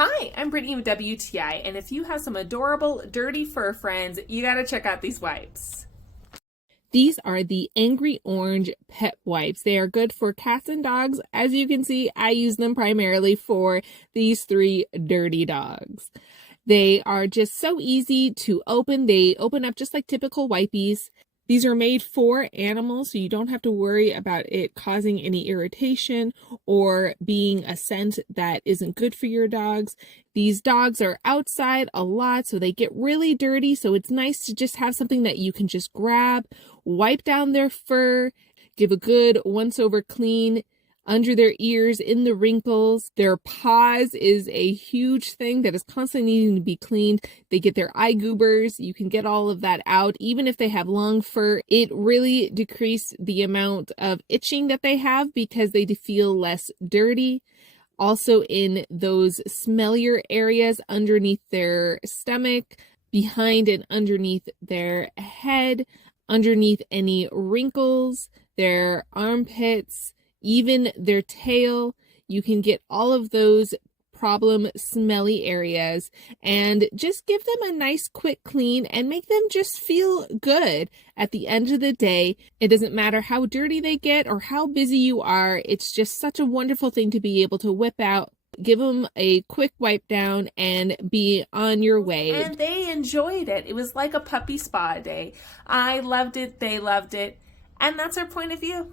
Hi, I'm Brittany with WTI, and if you have some adorable dirty fur friends, you gotta check out these wipes. These are the Angry Orange Pet Wipes. They are good for cats and dogs. As you can see, I use them primarily for these 3 dirty dogs. They are just so easy to open. They open up just like typical wipies. These are made for animals, so you don't have to worry about it causing any irritation or being a scent that isn't good for your dogs. These dogs are outside a lot, so they get really dirty, so it's nice to just have something that you can just grab, wipe down their fur, give a good once-over clean under their ears, in the wrinkles. Their paws is a huge thing that is constantly needing to be cleaned. They get their eye goobers. You can get all of that out. Even if they have long fur, it really decreases the amount of itching that they have because they feel less dirty. Also in those smellier areas underneath their stomach, behind and underneath their head, underneath any wrinkles, their armpits, even their tail. You can get all of those problem smelly areas and just give them a nice quick clean and make them just feel good at the end of the day. It doesn't matter how dirty they get or how busy you are. It's just such a wonderful thing to be able to whip out, give them a quick wipe down, and be on your way. And they enjoyed it. It was like a puppy spa day. I loved it. They loved it. And that's our point of view.